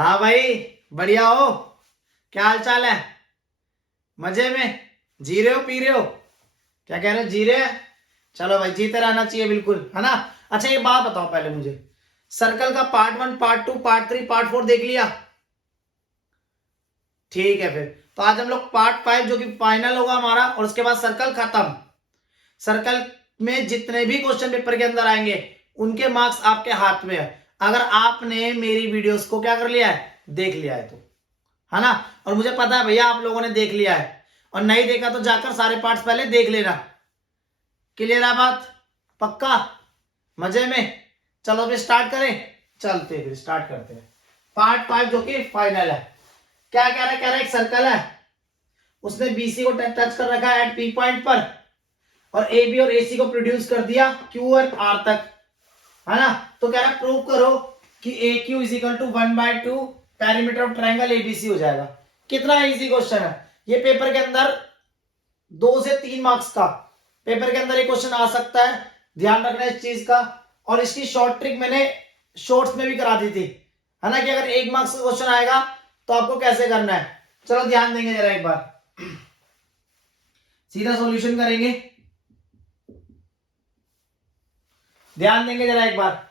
हाँ भाई, बढ़िया हो। क्या हाल चाल है? मजे में? जी रहे हो, पी रहे हो? क्या कह रहे हो, जी रहे हैं? चलो भाई, जीते रहना चाहिए बिल्कुल, है ना। अच्छा, ये बात बताओ पहले मुझे, सर्कल का पार्ट 1, पार्ट 2, पार्ट 3, पार्ट 4 देख लिया? ठीक है, फिर तो आज हम लोग पार्ट 5 जो कि फाइनल होगा हमारा, और उसके बाद सर्कल खत्म। सर्कल में जितने भी क्वेश्चन पेपर के अंदर आएंगे उनके मार्क्स आपके हाथ में है, अगर आपने मेरी वीडियोस को क्या कर लिया है, देख लिया है तो, है ना। और मुझे पता है भैया आप लोगों ने देख लिया है, और नहीं देखा तो जाकर सारे पार्ट्स पहले देख लेना। क्लियर है बात? पक्का? मजे में? चलो फिर स्टार्ट करें। चलते फिर स्टार्ट करते हैं पार्ट 5 जो कि फाइनल है। क्या कह रहा है, एक सर्कल है, उसने बीसी को टच कर रखा है एट पी पॉइंट पर, और ए बी और एसी को प्रोड्यूस कर दिया क्यू और आर तक, है ना। तो कह रहा है प्रूव करो कि A Q is equal to 1/2 perimeter of triangle ABC हो जाएगा। कितना इजी क्वेश्चन है ये, पेपर के अंदर 2 से 3 मार्क्स का पेपर के अंदर एक क्वेश्चन आ सकता है, ध्यान रखना इस चीज का। और इसकी शॉर्ट ट्रिक मैंने शॉर्ट्स में भी करा दी थी, है ना, कि अगर 1 मार्क्स का क्वेश्चन आएगा तो आपको कैसे करना है। चलो ध्यान देंगे जरा एक बार, सीधा सॉल्यूशन करेंगे। ध्यान देंगे जरा एक बार,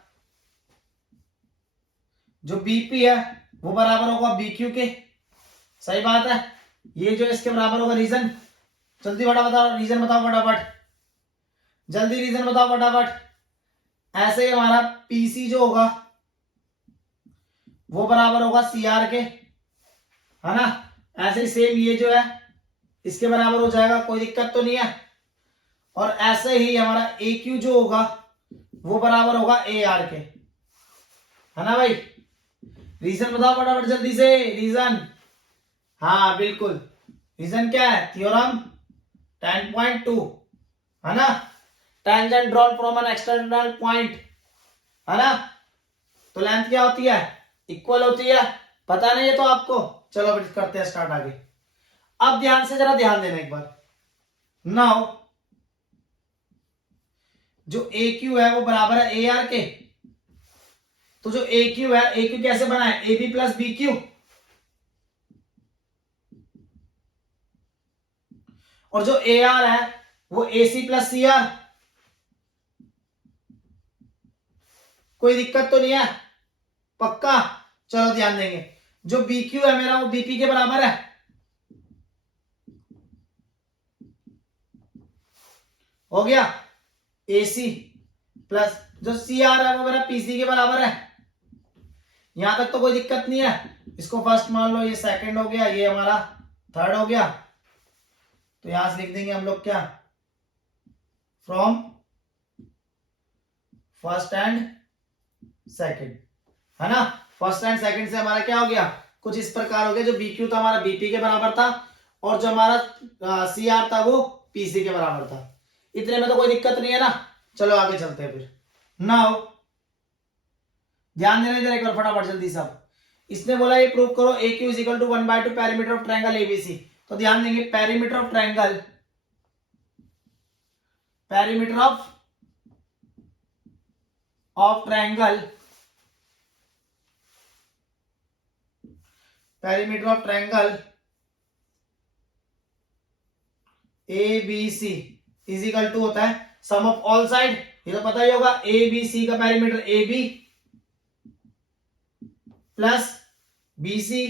जो बीपी है वो बराबर होगा बीक्यू के, सही बात है। ये जो इसके बराबर होगा रीजन, जल्दी बताओ, रीजन बताओ फटाफट, जल्दी रीजन बताओ फटाफट। ऐसे ही हमारा पीसी जो होगा वो बराबर होगा सीआर के, है ना। ऐसे ही सेम ये जो है इसके बराबर हो जाएगा, कोई दिक्कत तो नहीं है। और ऐसे ही हमारा ए क्यू जो होगा वो बराबर होगा ए आर के, है ना भाई। रीजन बताओ फटाफट जल्दी से, रीजन। हाँ बिल्कुल, रीजन क्या है, थ्योरम 10.2, है ना। Tangent drawn from an external point, है ना, तो लेंथ क्या होती है, इक्वल होती है। पता नहीं है तो आपको, चलो फिर करते हैं स्टार्ट आगे। अब ध्यान से जरा ध्यान देना एक बार। नाउ जो ए क्यू है वो बराबर है ए आर के, तो जो ए क्यू है, ए क्यू कैसे बना है, A B plus B Q, और जो ए आर है वो ए सी प्लस सी आर। कोई दिक्कत तो नहीं है? पक्का? चलो ध्यान देंगे, जो बी क्यू है मेरा वो बीपी के बराबर है, हो गया। एसी प्लस जो सी आर है वो मेरा पीसी के बराबर है। यहां तक तो कोई दिक्कत नहीं है। इसको फर्स्ट मान लो, ये सेकंड हो गया, ये हमारा थर्ड हो गया। तो यहां से लिख देंगे हम लोग क्या, फ्रॉम फर्स्ट एंड सेकंड, है ना। फर्स्ट एंड सेकंड से हमारा क्या हो गया, कुछ इस प्रकार हो गया। जो बी क्यू था हमारा बीपी के बराबर था, और जो हमारा सी आर था वो पीसी के बराबर था। इतने में तो कोई दिक्कत नहीं है ना। चलो आगे चलते हैं फिर। नाउ ध्यान देना जरा एक बार फटाफट जल्दी सब। इसने बोला ये प्रूव करो A Q is equal to 1/2 perimeter of triangle ABC. तो ध्यान देंगे, perimeter of triangle, perimeter of triangle, perimeter of triangle A B C is equal to होता है सम ऑफ ऑल साइड। ये तो पता ही होगा, ए बी सी का perimeter A B plus B C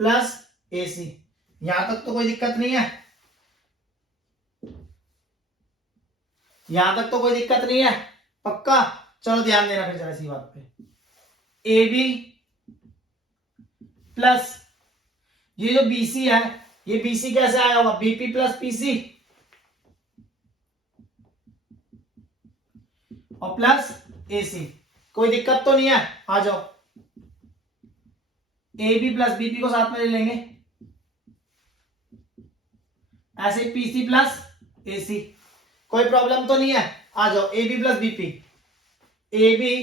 plus A C. यहां तक तो कोई दिक्कत नहीं है, यहां तक तो कोई दिक्कत नहीं है, पक्का। चलो ध्यान देना फिर जरा इसी बात पे, ए बी प्लस ये जो बीसी है, ये बीसी कैसे आया होगा, बीपी प्लस पीसी और प्लस एसी। कोई दिक्कत तो नहीं है, आ जाओ। ए बी प्लस बीपी को साथ में ले लेंगे, ऐसे पीसी प्लस एसी, कोई प्रॉब्लम तो नहीं है। आ जाओ, A B plus BP, A B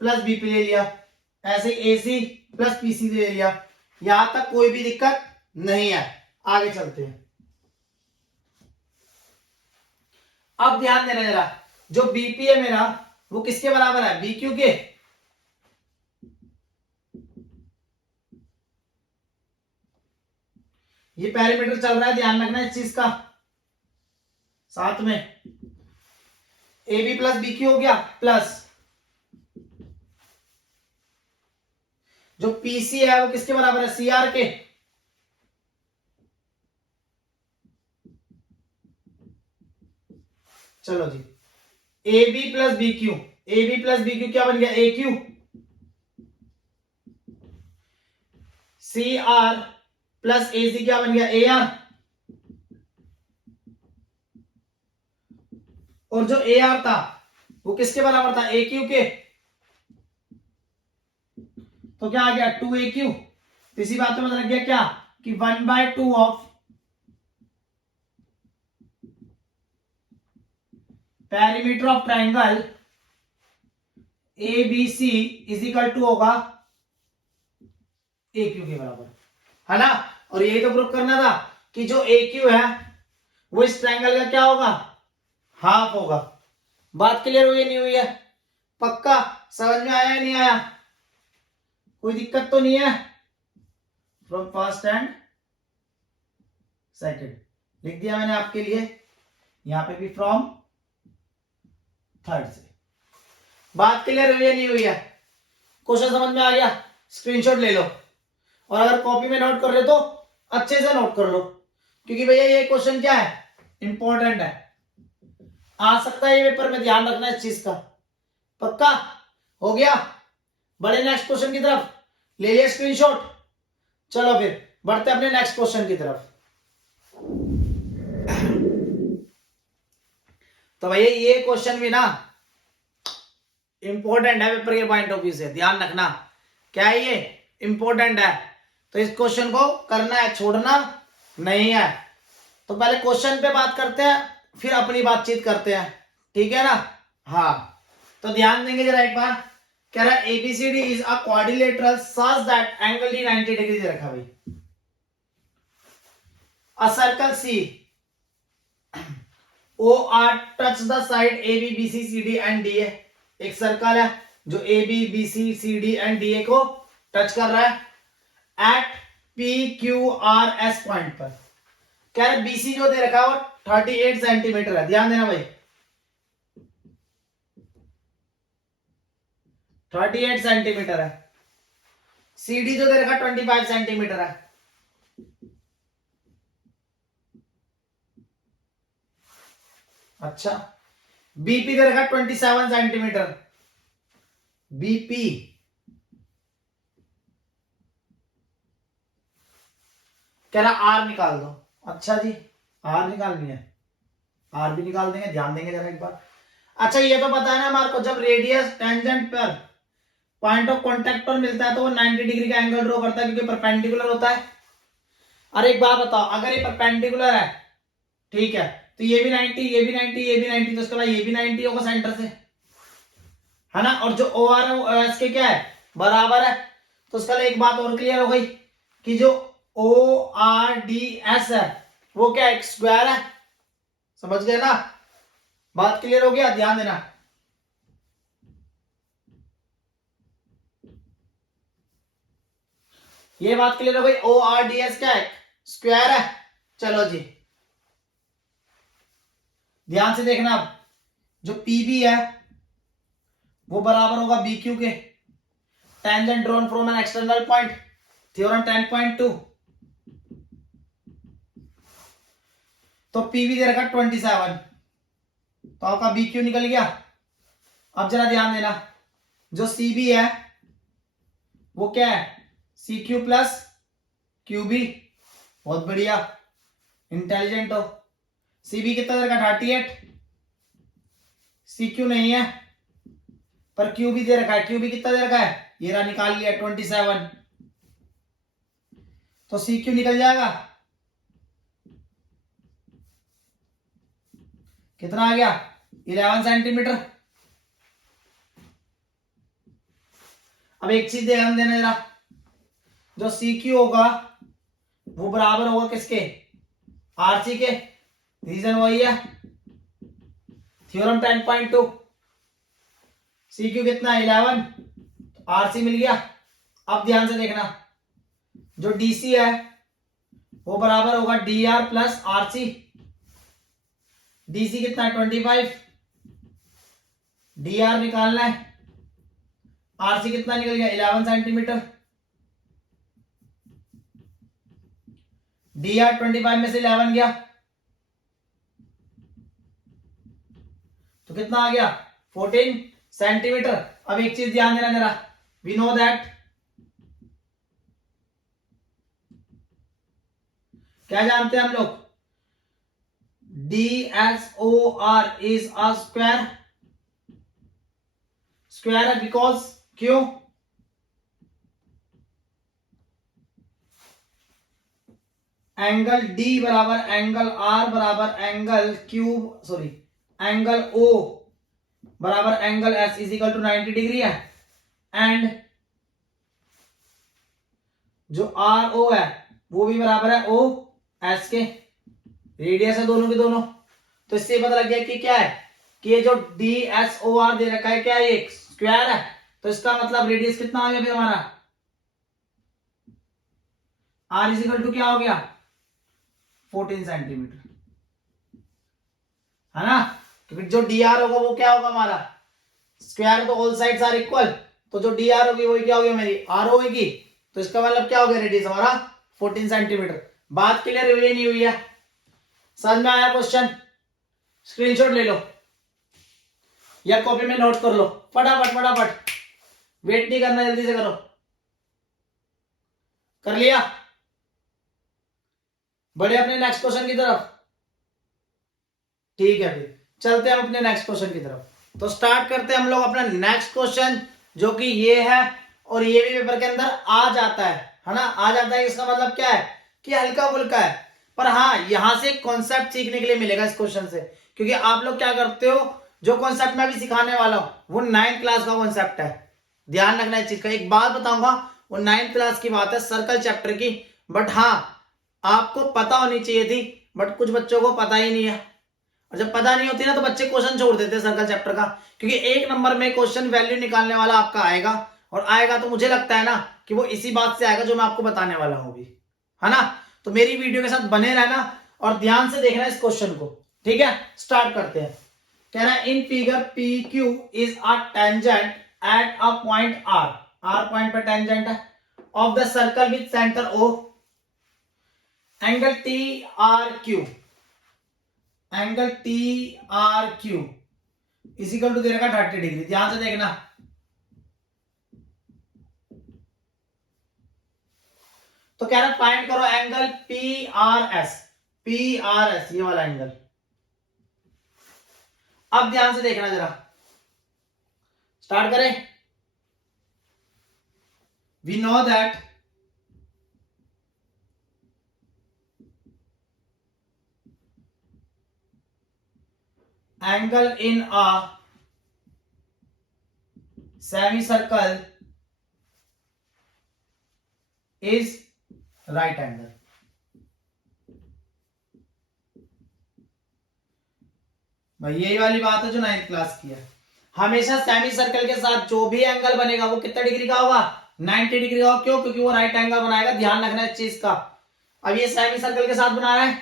plus BP ले लिया, ऐसे एसी प्लस पीसी ले लिया। यहां तक कोई भी दिक्कत नहीं है। आगे चलते हैं। अब ध्यान देना जरा, जो बीपी है मेरा वो किसके बराबर है, बीक्यू के। ये पैरामीटर चल रहा है, ध्यान रखना इस चीज का। साथ में A B plus B Q हो गया, प्लस जो पीसी है वो किसके बराबर है, सी आर के। चलो जी, A B plus B Q, A B plus B Q क्या बन गया, A Q. C R plus A C क्या बन गया, ए आर। और जो ए आर था वो किसके बराबर था, ए क्यू के। तो क्या आ गया, 2AQ। इसी बात में मतलब लग गया क्या कि 1/2 of perimeter of triangle ABC is equal to होगा AQ के बराबर, है ना। और यही तो प्रूफ करना था कि जो AQ है वो इस ट्राइंगल का क्या होगा, हाफ होगा। बात क्लियर हुई नहीं हुई है, पक्का समझ में आया या नहीं आया, कोई दिक्कत तो नहीं है। फ्रॉम फर्स्ट एंड सेकंड लिख दिया मैंने आपके लिए, यहां पे भी फ्रॉम थर्ड से। बात क्लियर हुई है नहीं हुई है, क्वेश्चन समझ में आ गया, स्क्रीनशॉट ले लो। और अगर कॉपी में नोट कर रहे तो अच्छे से नोट कर लो, क्योंकि भैया ये क्वेश्चन क्या है, इंपॉर्टेंट है, आ सकता है ये पेपर में, ध्यान रखना इस चीज का। पक्का हो गया, बढ़े नेक्स्ट क्वेश्चन की तरफ, ले लिया स्क्रीनशॉट। चलो फिर बढ़ते अपने नेक्स्ट क्वेश्चन की तरफ। तो भैया ये क्वेश्चन भी ना इंपॉर्टेंट है पेपर के पॉइंट ऑफ व्यू से, ध्यान रखना। क्या है ये, इंपॉर्टेंट है, तो इस क्वेश्चन को करना है, छोड़ना नहीं है। तो पहले क्वेश्चन पे बात करते हैं, फिर अपनी बातचीत करते हैं, ठीक है ना। हाँ तो ध्यान देंगे जरा एक बार, कह रहा है ABCD is a quadrilateral such that angle D 90 degree दे रखा भाई। A circle C OR touch the side AB BC CD and DA। एक सर्कल है जो AB BC CD and DA को टच कर रहा है एट PQRS पॉइंट पर। कह रहा है BC जो दे रखा है वो 38 सेंटीमीटर है, ध्यान देना भाई, 38 सेंटीमीटर है। CD जो दे रखा 25 सेंटीमीटर है। अच्छा, BP दे रखा 27 सेंटीमीटर, BP कह रहा R निकाल दो। अच्छा जी, R निकालनी है, R भी निकाल देंगे, ध्यान देंगे जरा एक बार। अच्छा ये तो पता है ना हमारे को, जब रेडियस टेंजेंट पर पॉइंट ऑफ कांटेक्ट पर मिलता है तो वो 90 डिग्री का एंगल ड्रॉ करता है, क्योंकि परपेंडिकुलर होता है। अरे एक बात बताओ, अगर ये परपेंडिकुलर है, ठीक है, तो ये भी 90, ये भी 90, ये भी 90, तो इसके बाद ये भी 90 होगा सेंटर से, है ना। और जो OR है वो OS के क्या है, बराबर है। तो उसका एक बात और क्लियर हो गई कि जो ORDS है वो क्या एक स्क्वायर है, समझ गए ना, बात क्लियर हो गया, ध्यान देना। ये बात क्लियर हो गई, ORDS क्या है, स्क्वायर है। चलो जी ध्यान से देखना, अब जो PB है वो बराबर होगा BQ के, tangent drawn from an external point, theorem 10.2। तो PB दे रखा 27, तो आपका BQ निकल गया। अब जरा ध्यान देना, जो CB है वो क्या है, CQ प्लस QB, बहुत बढ़िया, इंटेलिजेंट हो। CB कितना दे रखा 38, CQ नहीं है पर QB दे रखा है, QB कितना दे रखा है, ये रहा निकाल लिया 27, तो CQ निकल जाएगा, कितना आ गया 11 सेंटीमीटर। अब एक चीज ध्यान देना जरा, जो CQ होगा वो बराबर होगा किसके, RC के, रीजन वही है, थ्योरम 10.2। CQ कितना 11, RC मिल गया। अब ध्यान से देखना, जो DC है वो बराबर होगा D R plus R C. DC कितना है 25, डी आर निकालना है, आरसी कितना निकल गया 11 सेंटीमीटर। डी आर 25 में से 11 गया तो कितना आ गया 14 सेंटीमीटर। अब एक चीज ध्यान देना जरा, वी नो दैट क्या जानते हैं हम लोग, D S O R is a square, square है बिकॉज क्यों, एंगल डी बराबर एंगल आर बराबर angle cube, sorry angle O बराबर angle S is equal to 90 degree है। एंड जो आर ओ है वो भी बराबर है ओ एस के, रेडियस है दोनों के दोनों। तो इससे पता लग गया कि क्या है कि ये जो डी एस ओ आर दे रखा है क्या है, एक स्क्वायर है। तो इसका मतलब रेडियस कितना आ गया फिर हमारा, आर इज इक्वल टू क्या हो गया 14 सेंटीमीटर, है ना। क्योंकि जो डी आर होगा वो क्या होगा हमारा स्क्वायर, तो ऑल साइड्स आर इक्वल, तो जो डी आर होगी वही क्या होगी मेरी आर होगी। तो इसका मतलब क्या हो गया रेडियस हमारा 14 सेंटीमीटर। बात क्लियर हुई नहीं हुई है, समझ में आया क्वेश्चन, स्क्रीनशॉट ले लो या कॉपी में नोट कर लो फटाफट फटाफट, वेट नहीं करना, जल्दी से करो। कर लिया, बढ़े अपने नेक्स्ट क्वेश्चन की तरफ। ठीक है फिर चलते हैं हम अपने नेक्स्ट क्वेश्चन की तरफ। तो स्टार्ट करते हैं हम लोग अपना नेक्स्ट क्वेश्चन, जो कि ये है और ये भी पेपर के अंदर आ जाता है ना, आ जाता है। इसका मतलब क्या है कि हल्का फुल्का है, पर हाँ यहां से कॉन्सेप्ट सीखने के लिए मिलेगा इस क्वेश्चन से। क्योंकि आप लोग क्या करते हो, जो कॉन्सेप्ट मैं भी सिखाने वाला हूं वो 9th क्लास का कॉन्सेप्ट है, ध्यान रखना इस चीज का। एक बात बताऊंगा, वो 9th क्लास की बात है सर्कल चैप्टर की, बट हाँ आपको पता होनी चाहिए थी, बट कुछ बच्चों को पता ही नहीं है। और जब पता नहीं होती ना तो बच्चे क्वेश्चन छोड़ देते हैं सर्कल चैप्टर का, क्योंकि एक नंबर में क्वेश्चन वैल्यू निकालने वाला आपका आएगा, और आएगा तो मुझे लगता है ना कि वो इसी बात से आएगा जो मैं आपको बताने वाला हूं अभी, है ना। तो मेरी वीडियो के साथ बने रहना और ध्यान से देखना इस क्वेश्चन को, ठीक है। स्टार्ट करते हैं। कह रहा है in figure P Q is a tangent at a point R, R point पर टेंजेंट है, of the circle with centre O, angle T R Q, angle T R Q is equal to दे रखा 30 degree. ध्यान से देखना, तो कह रहा फाइंड करो angle P R S, P R S ये वाला एंगल। अब ध्यान से देखना जरा, स्टार्ट करें। We know that angle in a semicircle is right angle। भाई यही वाली बात है जो 9th क्लास की है। हमेशा सेमी सर्कल के साथ जो भी एंगल बनेगा वो कितना डिग्री का होगा 90 डिग्री का। क्यों? क्योंकि वो राइट एंगल बनाएगा, ध्यान रखना इस चीज का। अब ये सेमी सर्कल के साथ बना रहा है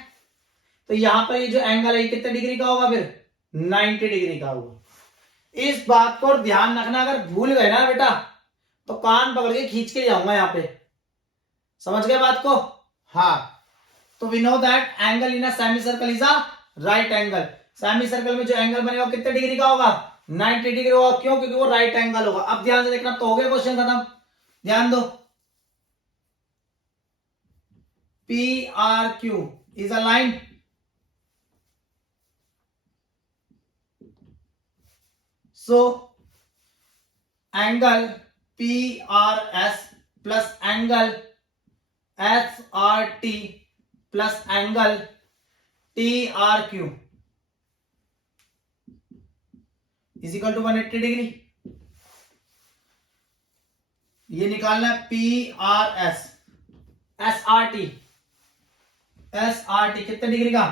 तो यहां पर ये जो एंगल है कितने डिग्री का होगा, फिर 90 डिग्री का होगा। इस बात को ध्यान रखना, अगर भूल गए ना बेटा तो कान पकड़ के खींच के जाऊंगा यहाँ पे, समझ गए बात को। हाँ, तो we know that angle in a semicircle is a right angle. Semicircle में जो एंगल बनेगा वो कितने डिग्री का होगा 90 डिग्री होगा। क्यों? क्योंकि वो राइट एंगल होगा। अब ध्यान से देखना, तो हो गया क्वेश्चन खत्म। ध्यान दो, P R Q is a line, so angle P R S plus angle S R T plus angle T R Q is equal to 180 degree. ये निकालना है P R S, S R T, S R T कितने degree का,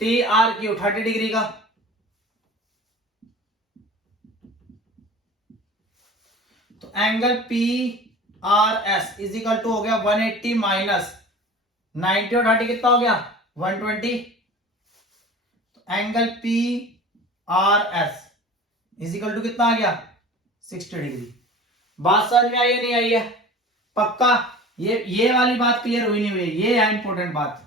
T R Q 30 degree का। तो angle P R S is equal to हो गया 180 minus 90 और 30 कितना हो गया 120। Angle P R S is equal to कितना आ गया 60 डिग्री। बात समझ में आई है नहीं आई है? पक्का ये वाली बात क्लियर हुई नहीं हुई? ये है इंपॉर्टेंट बात,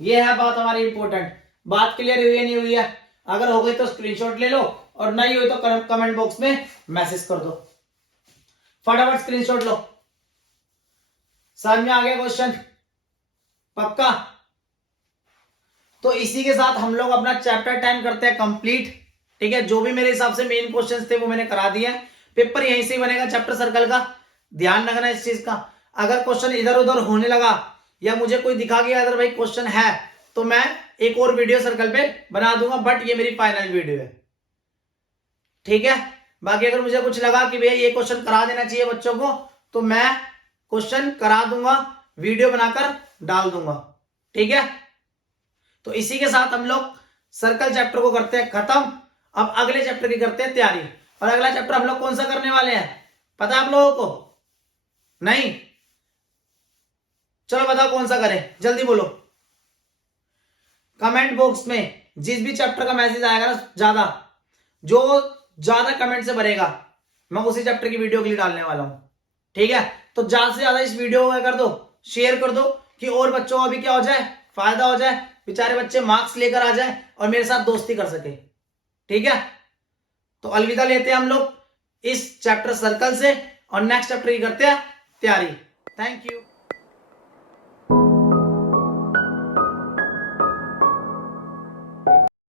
ये है बात हमारी इंपॉर्टेंट। बात क्लियर हुई है नहीं हुई है? अगर हो गई तो स्क्रीनशॉट ले लो और नहीं हुई तो कमेंट बॉक्स में मैसेज कर दो, फटाफट स्क्रीनशॉट लो। समझ में आ गया क्वेश्चन? पक्का? तो इसी के साथ हम लोग अपना चैप्टर 10 करते हैं कंप्लीट। ठीक है, जो भी मेरे हिसाब से मेन क्वेश्चंस थे वो मैंने करा दिए हैं। पेपर यहीं से ही बनेगा चैप्टर सर्कल का, ध्यान रखना इस चीज का। अगर क्वेश्चन इधर उधर होने लगा या मुझे कोई दिखा गया अगर भाई क्वेश्चन है तो मैं एक और वीडियो सर्कल पे बना दूंगा, बट ये मेरी फाइनल वीडियो है। ठीक है, बाकी अगर मुझे कुछ लगा कि भैया ये क्वेश्चन करा देना चाहिए बच्चों को तो मैं क्वेश्चन करा दूंगा, वीडियो बनाकर डाल दूंगा। ठीक है, तो इसी के साथ हम लोग सर्कल चैप्टर को करते हैं खत्म। अब अगले चैप्टर की करते हैं तैयारी। और अगला चैप्टर हम लोग कौन सा करने वाले हैं पता है आप लोगों को? नहीं? चलो बताओ कौन सा करें, जल्दी बोलो कमेंट बॉक्स में। जिस भी चैप्टर का मैसेज आएगा ना ज्यादा, जो ज्यादा कमेंट से भरेगा मैं उसी चैप्टर की वीडियो के लिए डालने वाला हूं। ठीक है, तो ज्यादा से ज्यादा इस वीडियो को कर दो, शेयर कर दो कि और बच्चों को भी क्या हो जाए, फायदा हो जाए, बेचारे बच्चे मार्क्स लेकर आ जाए और मेरे साथ दोस्ती कर सके। ठीक है, तो अलविदा लेते हैं हम लोग इस चैप्टर सर्कल से और नेक्स्ट चैप्टर की करते हैं तैयारी। Thank you.